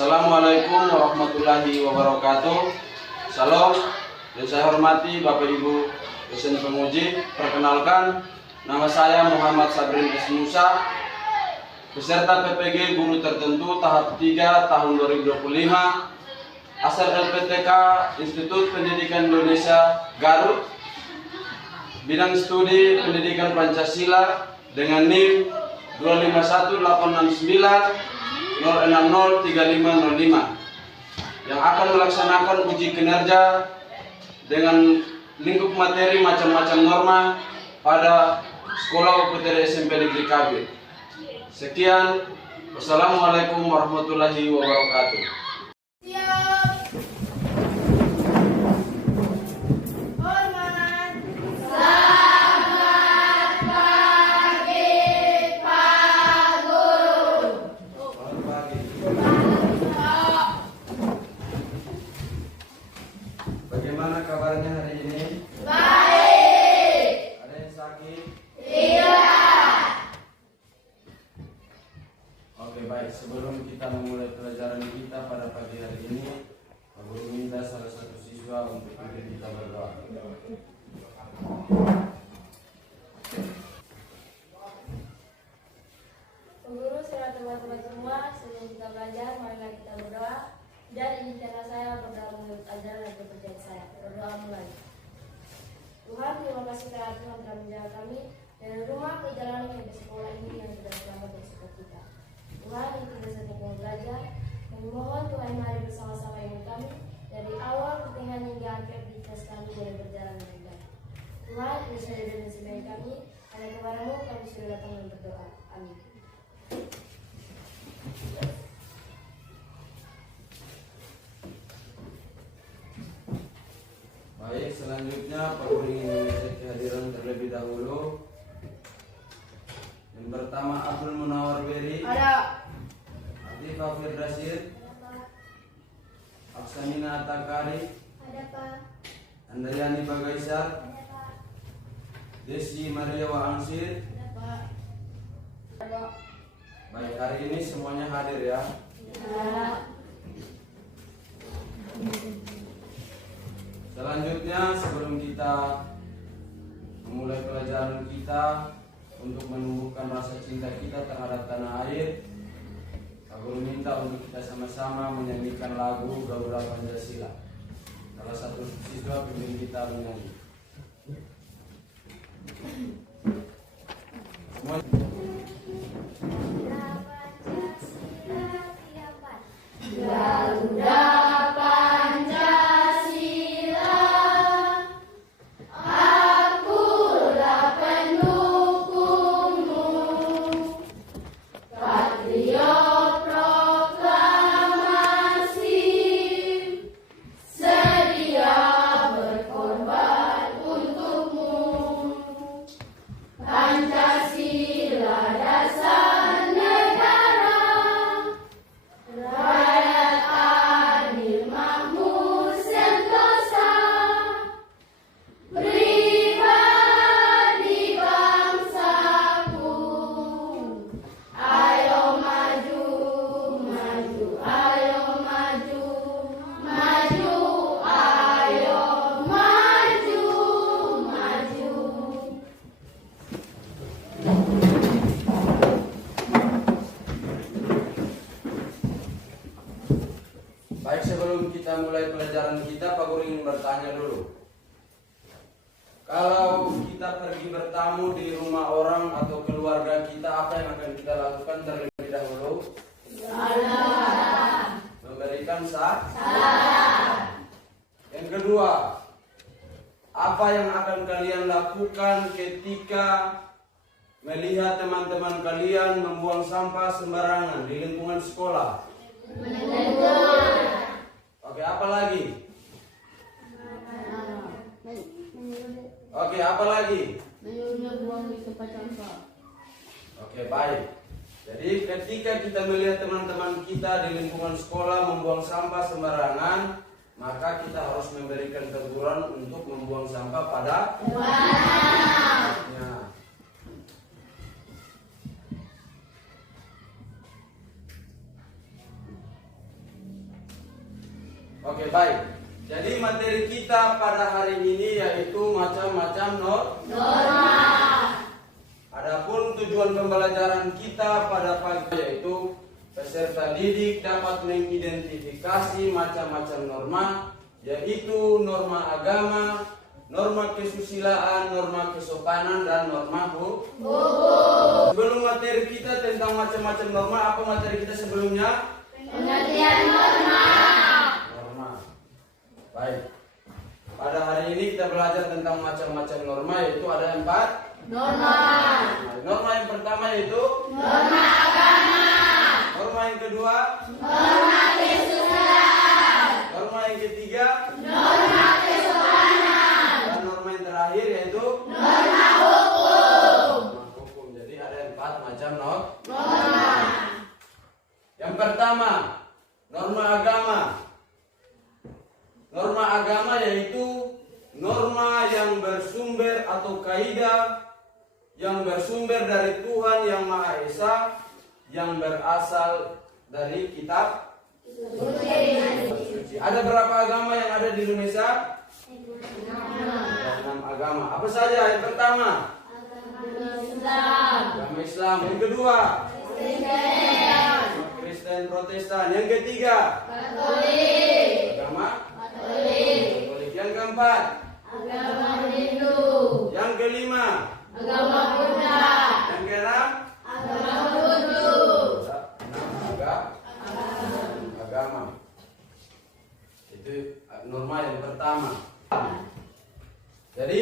Assalamualaikum warahmatullahi wabarakatuh. Salam yang saya hormati Bapak Ibu dosen penguji. Perkenalkan, nama saya Muhammad Sabrin S. Musa, peserta PPG Guru Tertentu tahap 3 tahun 2025, asal LPTK Institut Pendidikan Indonesia Garut, bidang studi pendidikan Pancasila dengan NIM 251869 0603505 yang akan melaksanakan uji kinerja dengan lingkup materi macam-macam norma pada Sekolah UPTD SMP Negeri KB. Sekian, wassalamualaikum warahmatullahi wabarakatuh. Bagaimana kabarnya hari ini? Baik. Ada yang sakit? Tidak. Oke, baik. Sebelum kita memulai pelajaran kita pada pagi hari ini, Pak Guru minta salah satu siswa untuk kita berdoa. Pak Guru, serta teman-teman semua, sebelum kita belajar, marilah kita berdoa. Dan izinkanlah saya berdoa menurut ajaran dan kepercayaan saya. Berdoa mulai. Tuhan, terima kasih karena Tuhan telah menjaga kami dari rumah perjalanan ke sekolah ini yang sudah selamat dan sukacita. Tuhan, yang tidak sedang belajar, kami mohon Tuhan mari bersama-sama dengan kami dari awal pertengahan hingga akhir di kelas kami boleh berjalan dengan baik. Tuhan, ini saudara dan saudari kami, hanya kepadamu kami sudah datang dan berdoa. Amin. Baik, selanjutnya Pak Guru ingin mengecek kehadiran terlebih dahulu. Yang pertama, Abdul Munawar Beri. Ada. Atifah Firdasyid. Aksanina Atakari. Ada Pak. Andriani Bagaisar. Ada Pak. Desi Maria Waangsir. Ada Pak. Ada Pak. Baik, hari ini semuanya hadir ya. Ada. Selanjutnya, sebelum kita memulai pelajaran kita untuk menumbuhkan rasa cinta kita terhadap tanah air, Pak Guru minta untuk kita sama-sama menyanyikan lagu Garuda Pancasila. Salah satu siswa pimpin kita menyanyi. Semua. Garuda Pancasila, akulah pendukungmu, patriot proklamasi, sedia berkorban untukmu. Pancasila dasar negara, rakyat adil makmur sentosa, pribadi bangsaku. Ayo maju, maju, ayo maju, maju, ayo maju, maju. Baik, sebelum kita mulai pelajaran kita, Pak Guru ingin bertanya dulu. Kalau kita pergi bertamu di rumah orang atau keluarga kita, apa yang akan kita lakukan terlebih dahulu? Salam. Memberikan salam. Salam. Yang kedua, apa yang akan kalian lakukan ketika melihat teman-teman kalian membuang sampah sembarangan di lingkungan sekolah? Menegur. Oke, apa lagi? Oke, apa lagi? Menyuruhnya buang di tempat sampah. Oke, baik. Jadi ketika kita melihat teman-teman kita di lingkungan sekolah membuang sampah sembarangan, maka kita harus memberikan teguran untuk membuang sampah pada tempatnya. Oke, baik. Jadi materi kita pada hari ini yaitu macam-macam norma. Adapun tujuan pembelajaran kita pada pagi yaitu peserta didik dapat mengidentifikasi macam-macam norma, yaitu norma agama, norma kesusilaan, norma kesopanan, dan norma hukum. Sebelum materi kita tentang macam-macam norma, apa materi kita sebelumnya? Pengertian norma. Norma. Baik. Pada hari ini kita belajar tentang macam-macam norma, yaitu ada 4 Norma. Norma yang pertama yaitu Norma agama. norma yang kedua, Norma kesusilaan. norma yang ketiga, Norma kesopanan. dan norma yang terakhir yaitu Norma hukum. norma hukum. Jadi ada 4 macam norma. Norma. Yang pertama, norma agama. Norma agama yaitu norma yang bersumber atau kaidah yang bersumber dari Tuhan Yang Maha Esa, yang berasal dari kitab suci. Ada berapa agama yang ada di Indonesia? 6 agama. Apa saja? Yang pertama, Islam. agama Islam. Yang kedua, Kristen Protestan. Yang ketiga, Katolik. agama Katolik. Katolik. Yang keempat, Agama Hindu. yang kelima, Agama Buddha. yang keenam, Agama Hindu. 6 agama. Itu norma yang pertama. Jadi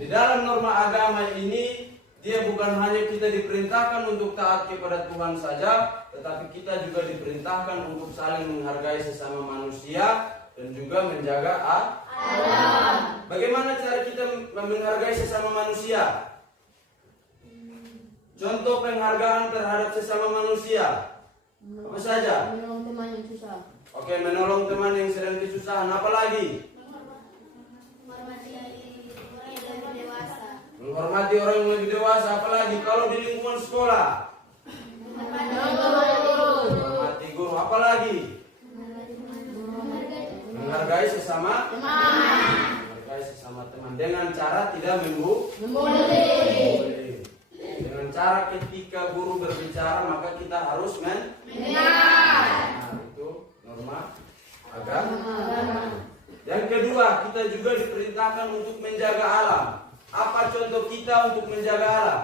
di dalam norma agama ini, dia bukan hanya kita diperintahkan untuk taat kepada Tuhan saja, tetapi kita juga diperintahkan untuk saling menghargai sesama manusia dan juga menjaga alam. Bagaimana cara kita menghargai sesama manusia? Contoh penghargaan terhadap sesama manusia apa saja? Menolong teman yang susah. Oke, menolong teman yang sedang kesusahan. Apa lagi? Menghormati orang yang lebih dewasa. Apa lagi? Kalau di lingkungan sekolah, menghormati guru. Apa lagi? Menghargai sesama menghargai sesama teman dengan cara tidak membuli. Dengan cara ketika guru berbicara maka kita harus mendengar. Nah, itu norma agama. Yang kedua, kita juga diperintahkan untuk menjaga alam. Apa contoh kita untuk menjaga alam?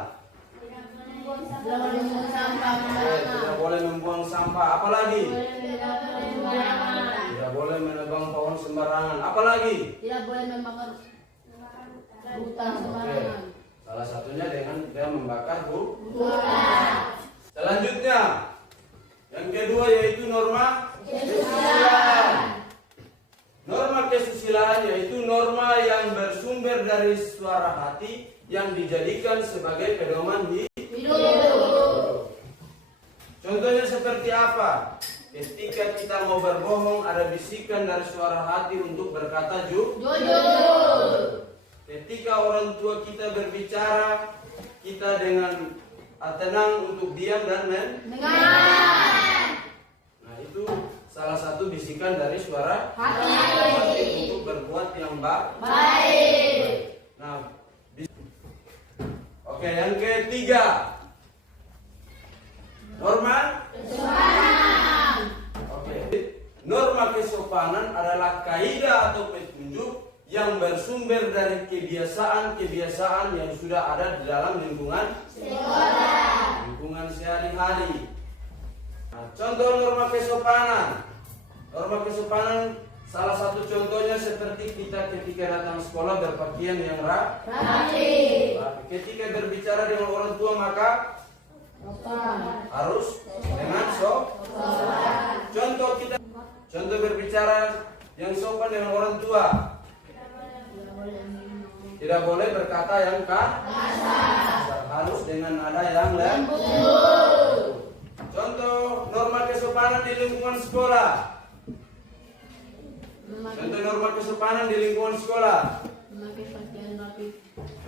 Tidak boleh membuang sampah. Apa lagi? Tidak boleh menebang pohon sembarangan. Apa lagi? Tidak boleh membakar hutan sembarangan. Salah satunya dengan dia membakar Hutan. Selanjutnya, yang kedua yaitu norma kesusilaan. Norma kesusilaan yaitu norma yang bersumber dari suara hati yang dijadikan sebagai pedoman hidup. Contohnya seperti apa? Ketika kita mau berbohong, ada bisikan dari suara hati untuk berkata jujur. Ketika orang tua kita berbicara, kita dengan tenang untuk diam dan mendengar. Nah, itu salah satu bisikan dari suara hati untuk berbuat yang baik. Nah, oke, yang ketiga, norma kesopanan. Oke, norma kesopanan adalah kaidah atau petunjuk yang bersumber dari kebiasaan-kebiasaan yang sudah ada di dalam lingkungan sekolah, lingkungan sehari-hari. Nah, contoh norma kesopanan. Norma kesopanan salah satu contohnya seperti kita ketika datang sekolah berpakaian yang rapi. Ketika berbicara dengan orang tua maka harus dengan sopan. Contoh berbicara yang sopan dengan orang tua. Tidak boleh berkata yang kasar, harus dengan nada yang lembut. Contoh norma kesopanan di lingkungan sekolah. Contoh norma kesopanan di lingkungan sekolah.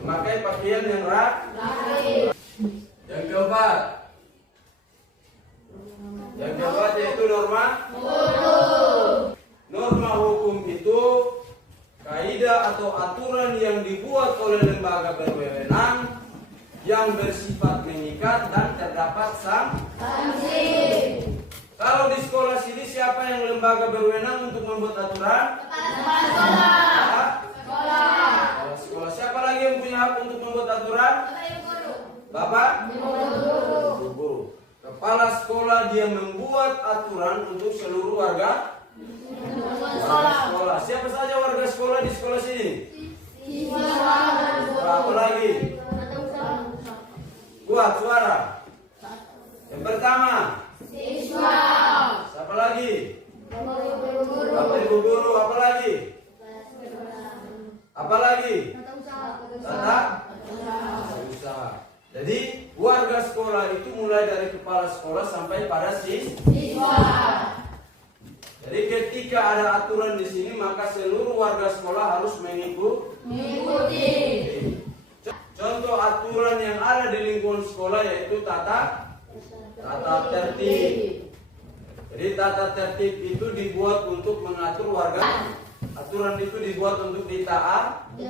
Memakai pakaian yang rapi. Yang keempat. Yang keempat yaitu norma hukum. Norma atau aturan yang dibuat oleh lembaga berwenang yang bersifat mengikat dan terdapat sanksi. Kalau di sekolah sini siapa yang lembaga berwenang untuk membuat aturan? Kepala sekolah. Siapa lagi yang punya hak untuk membuat aturan? Bapak? Guru. Kepala sekolah dia membuat aturan untuk seluruh warga sekolah. Siapa saja warga sekolah di sekolah sini? Apa lagi? Kuat suara. Yang pertama. Siapa lagi? Bapak Ibu guru. Apa lagi? Apa lagi? Tata usaha. Jadi warga sekolah itu mulai dari kepala sekolah sampai pada siswa. Jadi ketika ada aturan di sini maka seluruh warga sekolah harus mengikuti. Contoh aturan yang ada di lingkungan sekolah yaitu tata tertib. Jadi tata tertib itu dibuat untuk mengatur warga. Aturan itu dibuat untuk ditaati.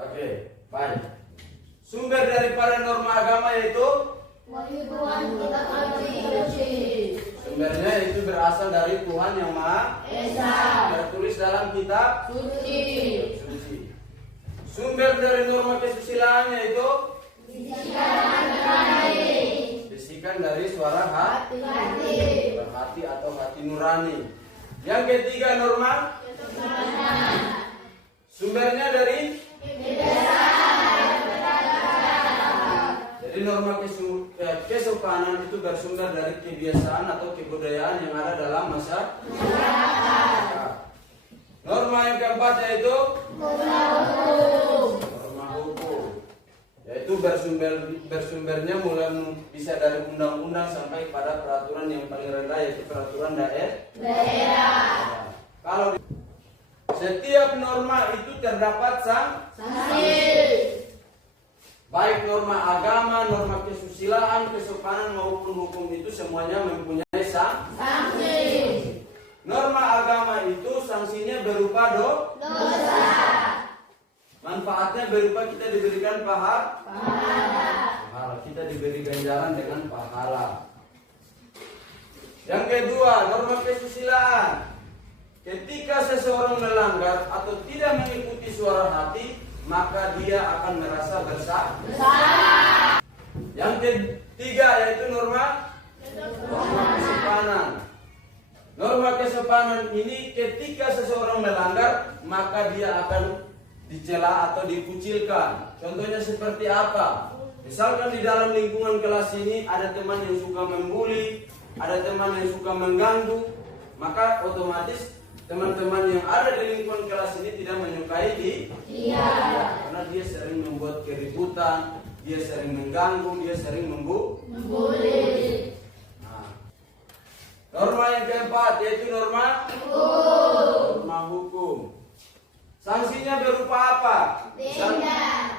Oke, baik. Sumber daripada norma agama yaitu sumbernya itu berasal dari Tuhan yang Maha Esa. Tertulis dalam kitab suci. Sumber dari norma kesusilaan yaitu bisikan dari suara hati atau hati nurani. Yang ketiga norma sumbernya dari jadi norma kesopanan itu bersumber dari kebiasaan atau kebudayaan yang ada dalam masyarakat. Norma yang keempat yaitu norma hukum, yaitu bersumbernya mulai bisa dari undang-undang sampai pada peraturan yang paling rendah yaitu peraturan daerah. Kalau setiap norma itu terdapat sanksi. Baik norma agama, norma kesusilaan, kesopanan maupun hukum itu semuanya mempunyai sanksi. Norma agama itu sanksinya berupa dosa. Manfaatnya berupa kita diberikan pahala. Kita diberi ganjaran dengan pahala. Yang kedua, norma kesusilaan. Ketika seseorang melanggar atau tidak mengikuti suara hati, maka dia akan merasa bersalah. Yang ketiga yaitu norma kesopanan. Norma kesopanan ini ketika seseorang melanggar, maka dia akan dicela atau dikucilkan. Contohnya seperti apa? Misalkan di dalam lingkungan kelas ini ada teman yang suka membuli, ada teman yang suka mengganggu, maka otomatis teman-teman yang ada di lingkungan kelas ini tidak menyukai dia, karena dia sering membuat keributan, dia sering mengganggu, dia sering membuli. Nah, norma yang keempat yaitu norma hukum. Sanksinya berupa apa? Denda.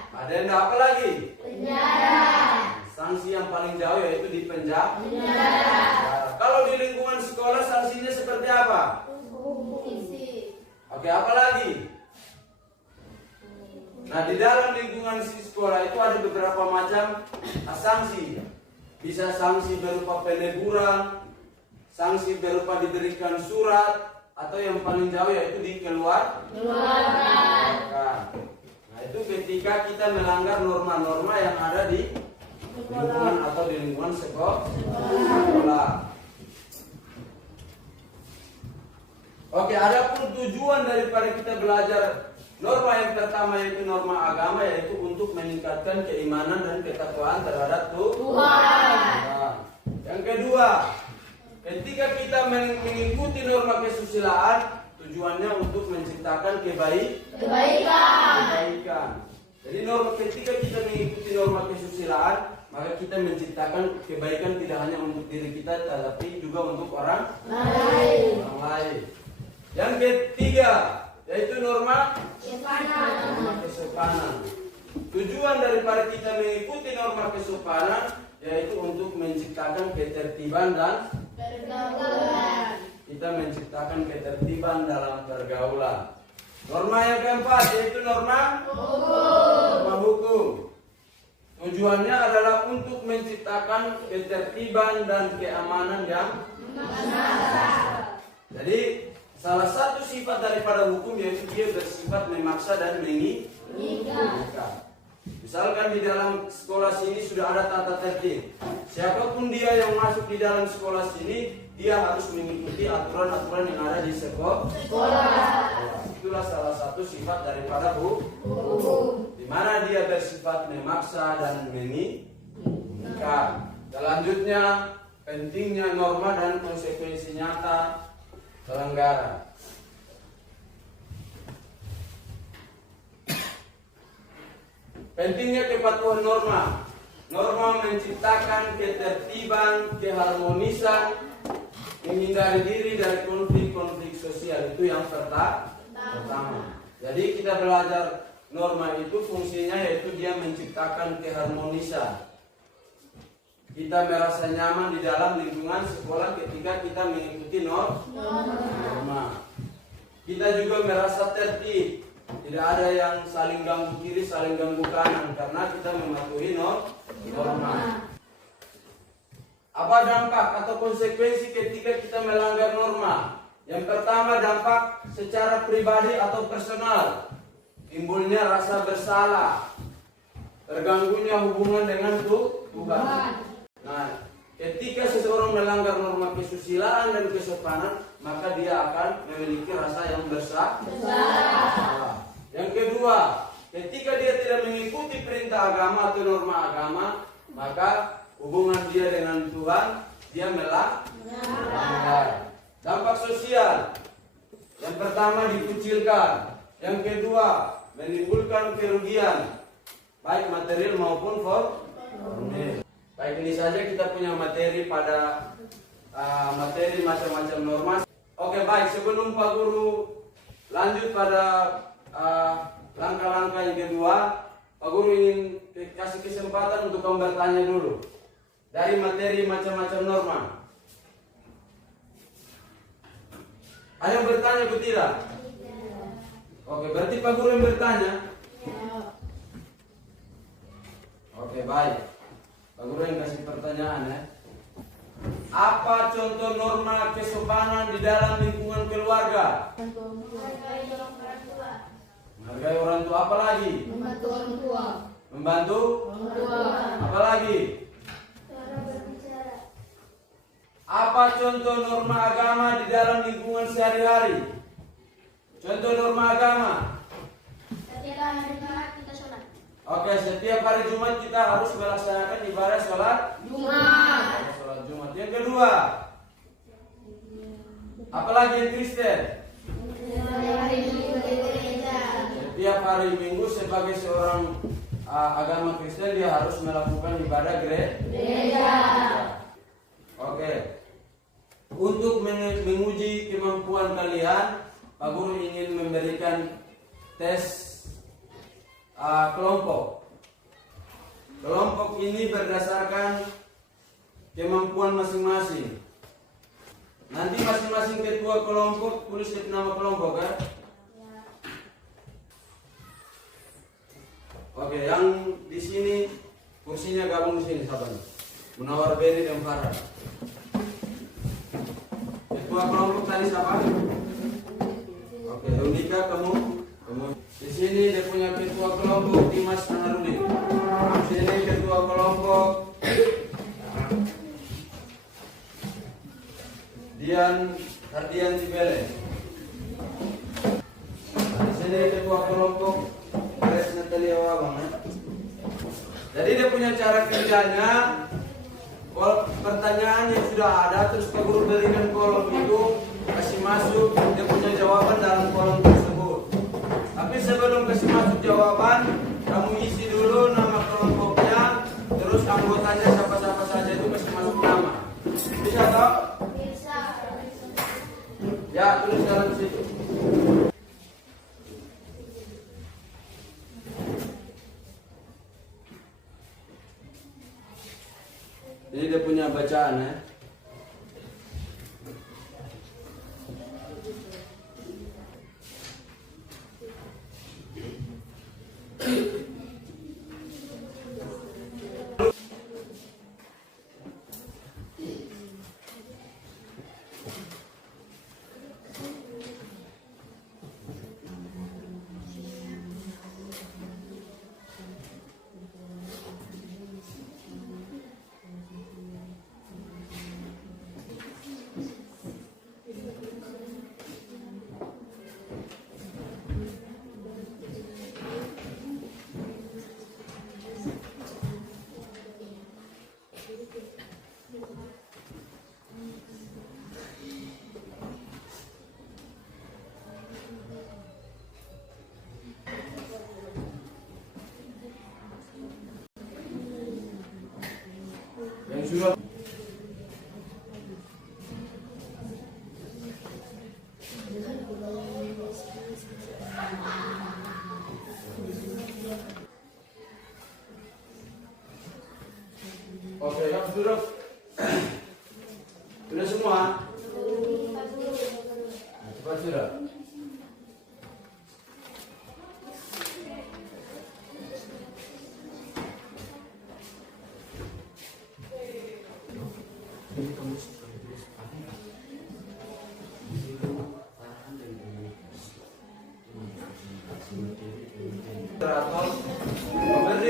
Apa lagi? Penjara. Sanksi yang paling jauh yaitu di penjara. Kalau di lingkungan sekolah sanksinya seperti apa? Oke, apa lagi? Nah, di dalam lingkungan sekolah itu ada beberapa macam sanksi. Bisa sanksi berupa peneguran, sanksi berupa diberikan surat, atau yang paling jauh yaitu dikeluarkan. Nah, itu ketika kita melanggar norma-norma yang ada di lingkungan atau di lingkungan sekolah. Oke, adapun tujuan daripada kita belajar norma yang pertama yaitu norma agama, yaitu untuk meningkatkan keimanan dan ketakwaan terhadap Tuhan. Yang kedua, ketika kita mengikuti norma kesusilaan, tujuannya untuk menciptakan kebaikan. Jadi ketika kita mengikuti norma kesusilaan, maka kita menciptakan kebaikan tidak hanya untuk diri kita, tetapi juga untuk orang lain. Yang ketiga yaitu norma kesopanan. Tujuan daripada kita mengikuti norma kesopanan yaitu untuk menciptakan ketertiban dan pergaulan. kita menciptakan ketertiban dalam pergaulan. Norma yang keempat yaitu norma hukum. Tujuannya adalah untuk menciptakan ketertiban dan keamanan yang jadi salah satu sifat daripada hukum yaitu dia bersifat memaksa dan mengikat. Misalkan di dalam sekolah sini sudah ada tata tertib. Siapapun dia yang masuk di dalam sekolah sini, dia harus mengikuti aturan-aturan yang ada di sekolah. Itulah salah satu sifat daripada hukum, di mana dia bersifat memaksa dan mengikat. Selanjutnya, pentingnya norma dan konsekuensi nyata pelanggaran. Pentingnya kepatuhan norma. Norma menciptakan ketertiban, keharmonisan, menghindari diri dari konflik-konflik sosial. Itu yang pertama. Jadi kita belajar norma itu fungsinya yaitu dia menciptakan keharmonisan. Kita merasa nyaman di dalam lingkungan sekolah ketika kita mengikuti norma. Kita juga merasa tertib. Tidak ada yang saling ganggu kiri, saling ganggu kanan karena kita mematuhi norma. Apa dampak atau konsekuensi ketika kita melanggar norma? Yang pertama, dampak secara pribadi atau personal. Timbulnya rasa bersalah. Terganggunya hubungan dengan Tuhan. Nah, ketika seseorang melanggar norma kesusilaan dan kesopanan, maka dia akan memiliki rasa yang bersalah. Yang kedua, ketika dia tidak mengikuti perintah agama atau norma agama, maka hubungan dia dengan Tuhan, dia melanggar. Dampak sosial. Yang pertama dikucilkan. Yang kedua menimbulkan kerugian, baik material maupun formil. Baik, ini saja kita punya materi pada materi macam-macam norma. Oke, baik, sebelum Pak Guru lanjut pada langkah-langkah yang kedua, Pak Guru ingin kasih kesempatan untuk kamu bertanya dulu dari materi macam-macam norma. Ada yang bertanya atau tidak? Oke, berarti Pak Guru yang bertanya. Oke, baik. Pak Guru yang kasih pertanyaan ya. Apa contoh norma kesopanan di dalam lingkungan keluarga? Menghargai orang tua, apa lagi? Membantu orang tua. Membantu Orang tua. apa lagi? Cara berbicara. Apa contoh norma agama di dalam lingkungan sehari-hari? Contoh norma agama. Setiap hari Jumat kita sholat. Oke, setiap hari Jumat kita harus melaksanakan ibadah sholat Jumat. Sholat Jumat. Yang kedua, apalagi yang Kristen? Setiap hari Minggu ke gereja. Setiap hari Minggu sebagai seorang agama Kristen dia harus melakukan ibadah Gereja. Oke. Untuk menguji kemampuan kalian, Pak Guru ingin memberikan tes kelompok. Kelompok ini berdasarkan kemampuan masing-masing. Nanti masing-masing ketua kelompok tulis nama kelompok kan? Oke, yang di sini kursinya gabung di sini sahabat. Munawar Beri dan Farah. Ketua kelompok tadi siapa? Oke, Unika kamu. Di sini dia punya ketua kelompok Dimas Anarudi. Di sini ketua kelompok Dian Hardian Cibele. Di sini ketua kelompok Grace Natalia Wabang. Jadi dia punya cara kerjanya. Pertanyaan yang sudah ada terus Pak Guru berikan kolom itu, kasih masuk, dia punya jawaban dalam kolom tersebut. Tapi sebelum kasih masuk jawaban, kamu isi dulu nama kelompoknya, terus anggotanya siapa-siapa saja itu kasih masuk nama. Bisa toh? Bisa. Ya, tulis dalam situ. Ini dia punya bacaan ya. Yang sudah oke, kamu duduk. Sudah semua? Nah, cepat sudah.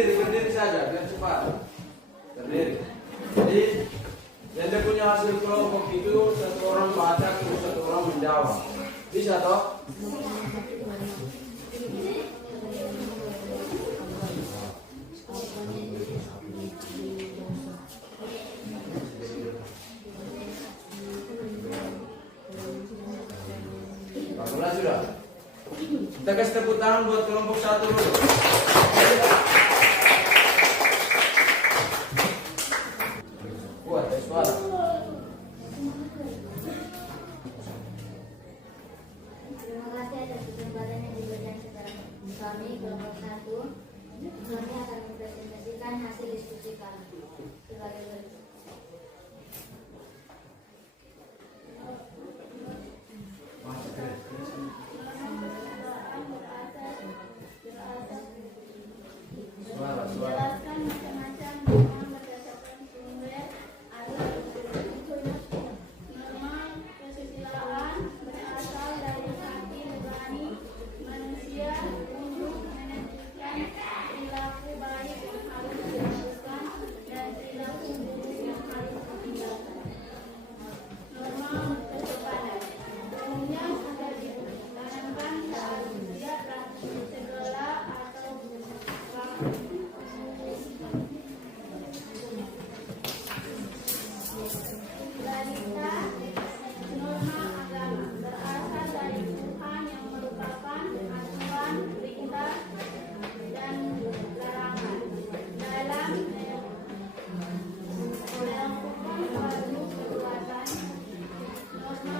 Berdiri saja, biar cepat. Berdiri. Jadi, yang dia punya hasil kelompok itu satu orang baca, satu orang menjawab. Bisa toh? Bagus sudah. Kita kasih tepuk tangan buat kelompok satu dulu. Buat suara. Terima kasih atas kesempatan yang diberikan kepada kami kelompok 1. Kami akan mempresentasikan hasil diskusi kami sebagai berikut. Menjelaskan macam-macam norma berdasarkan sumber atau norma kesusilaan berasal dari hati nurani manusia untuk menentukan perilaku baik yang harus dilakukan dan perilaku buruk yang harus ditinggalkan. Norma kesopanan umumnya sudah ditanamkan saat usia sekolah atau Realita norma agama berasal dari Tuhan yang merupakan aturan, perintah, dan larangan dalam melakukan suatu perbuatan. Norma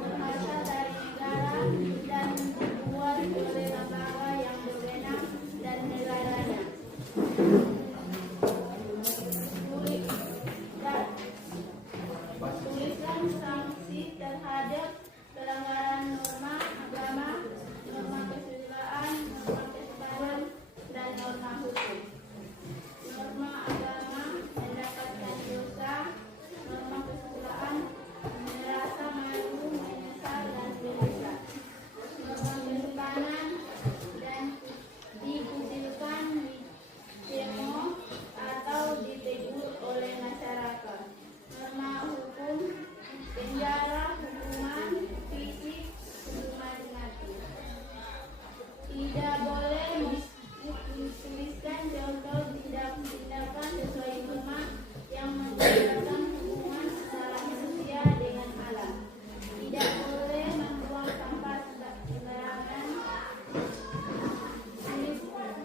berasal dari negara dan dibuat oleh lembaga yang berwenang dan negaranya. Tulisan sanksi terhadap pelanggaran norma agama, norma kesusilaan, norma kesopanan, dan norma hukum. Norma agama mendapatkan dosa, norma kesusilaan merasa malu, menyesal, dan gelisah. Norma kesopanan dan dikucilkan, didemo, atau ditegur oleh masyarakat. Norma hukum penjara, hukuman fisik, hukuman mati. Tidak boleh dituliskan contoh tindakan sesuai norma yang membedakan hubungan secara manusia dengan alam. Tidak boleh membuang sampah sembarangan.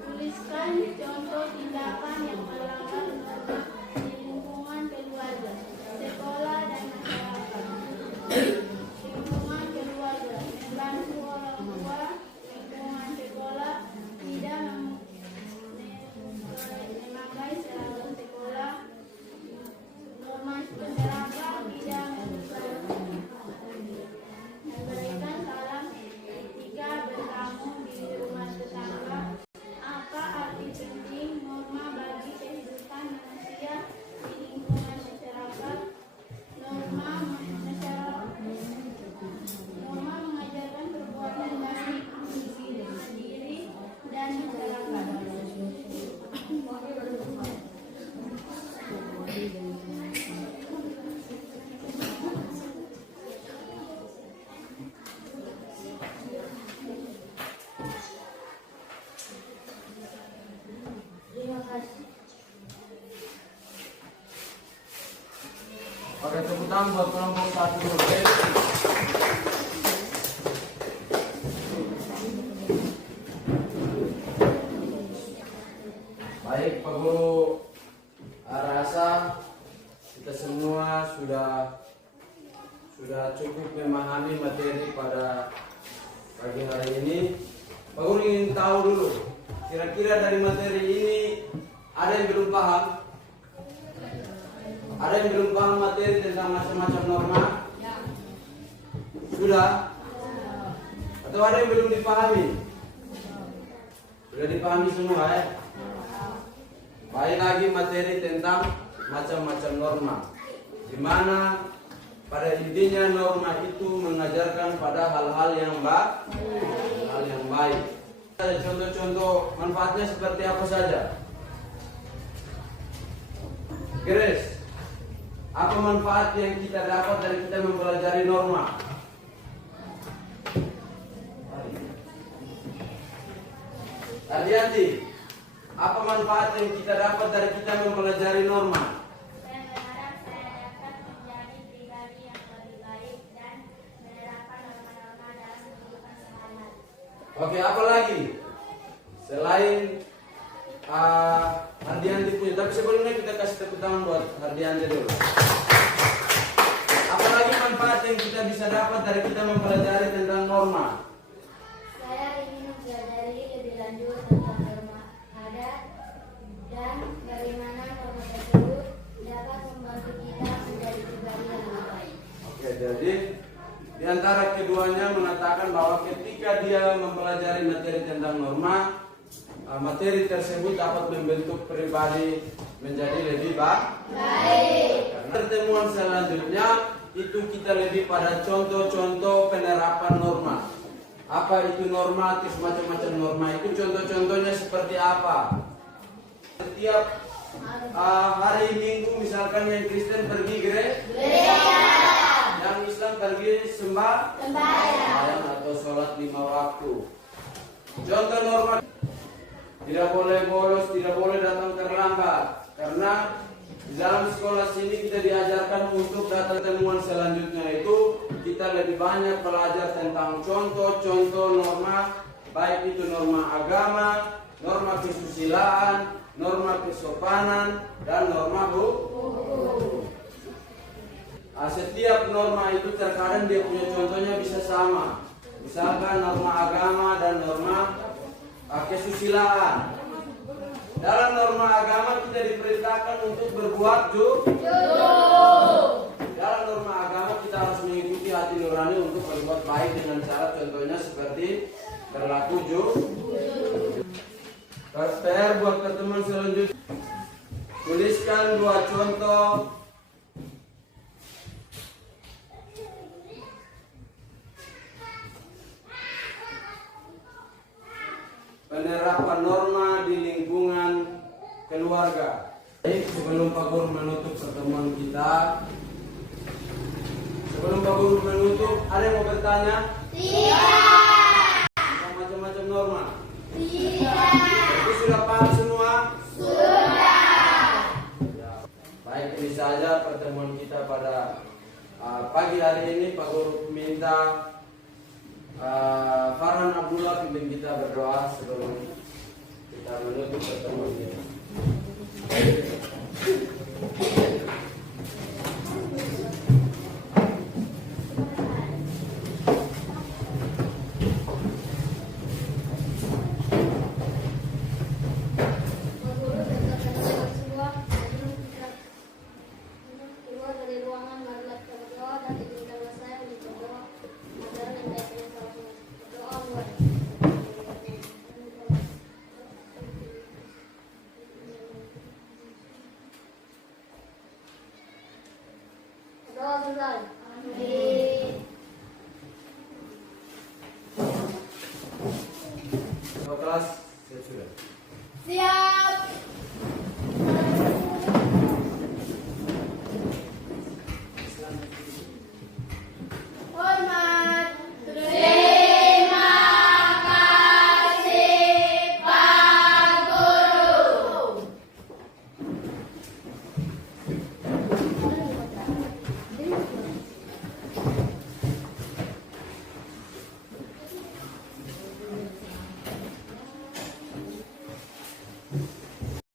Tuliskan contoh tindakan yang melanggar norma di lingkungan keluarga, sekolah, dan masyarakat. Lingkungan keluarga membantu orang tua, lingkungan sekolah tidak memakai seragam sekolah, Oke, tepuk tangan buat kelompok 1 dulu. Oke. Baik, Pak Guru, rasa kita semua sudah cukup memahami materi pada pagi hari ini. Pak Guru ingin tahu dulu, kira-kira dari materi ini ada yang belum paham? Ada yang belum paham materi tentang macam-macam norma? Sudah? Atau ada yang belum dipahami? Sudah dipahami semua ya? Baik, lagi materi tentang macam-macam norma, di mana pada intinya norma itu mengajarkan pada hal-hal yang baik. Contoh-contoh manfaatnya seperti apa saja? Grace, apa manfaat yang kita dapat dari kita mempelajari norma? Adianti, apa manfaat yang kita dapat dari kita mempelajari norma? Saya berharap saya dapat menjadi pribadi yang lebih baik dan menerapkan norma-norma dalam kehidupan sehari-hari. Oke, apa lagi? Selain Hardianti punya, tapi sebelumnya kita kasih tepuk tangan buat Hardianti dulu. Apa lagi manfaat yang kita bisa dapat dari kita mempelajari tentang norma? Saya ingin mempelajari lebih lanjut tentang norma adat dan bagaimana norma tersebut dapat membantu kita menjadi pribadi yang lebih baik. Oke, jadi di antara keduanya mengatakan bahwa ketika dia mempelajari materi tentang norma, materi tersebut dapat membentuk pribadi menjadi lebih baik. Karena pertemuan selanjutnya itu kita lebih pada contoh-contoh penerapan norma. Apa itu normatif, macam-macam norma itu contoh-contohnya seperti apa? Setiap hari Minggu misalkan yang Kristen pergi gereja, yang Islam pergi sembahyang atau sholat 5 waktu. Contoh norma, tidak boleh bolos, tidak boleh datang terlambat, karena di dalam sekolah sini kita diajarkan untuk datang temuan selanjutnya itu kita lebih banyak belajar tentang contoh-contoh norma, baik itu norma agama, norma kesusilaan, norma kesopanan, dan norma hukum. Setiap norma itu terkadang dia punya contohnya bisa sama. Misalkan norma agama dan norma kesusilaan. Dalam norma agama kita diperintahkan untuk berbuat jujur. Dalam norma agama kita harus mengikuti hati nurani untuk berbuat baik dengan cara contohnya seperti berlaku jujur. PR buat pertemuan selanjutnya. Tuliskan 2 contoh penerapan norma di lingkungan keluarga. Baik, sebelum Pak Guru menutup pertemuan kita, ada yang mau bertanya? Tidak. Macam-macam norma? Tidak. Itu sudah paham semua? Sudah. Ya. Baik, ini saja pertemuan kita pada pagi hari ini. Pak Guru minta Farhan Abdullah pimpin kita berdoa sebelum kita menutup pertemuan kita.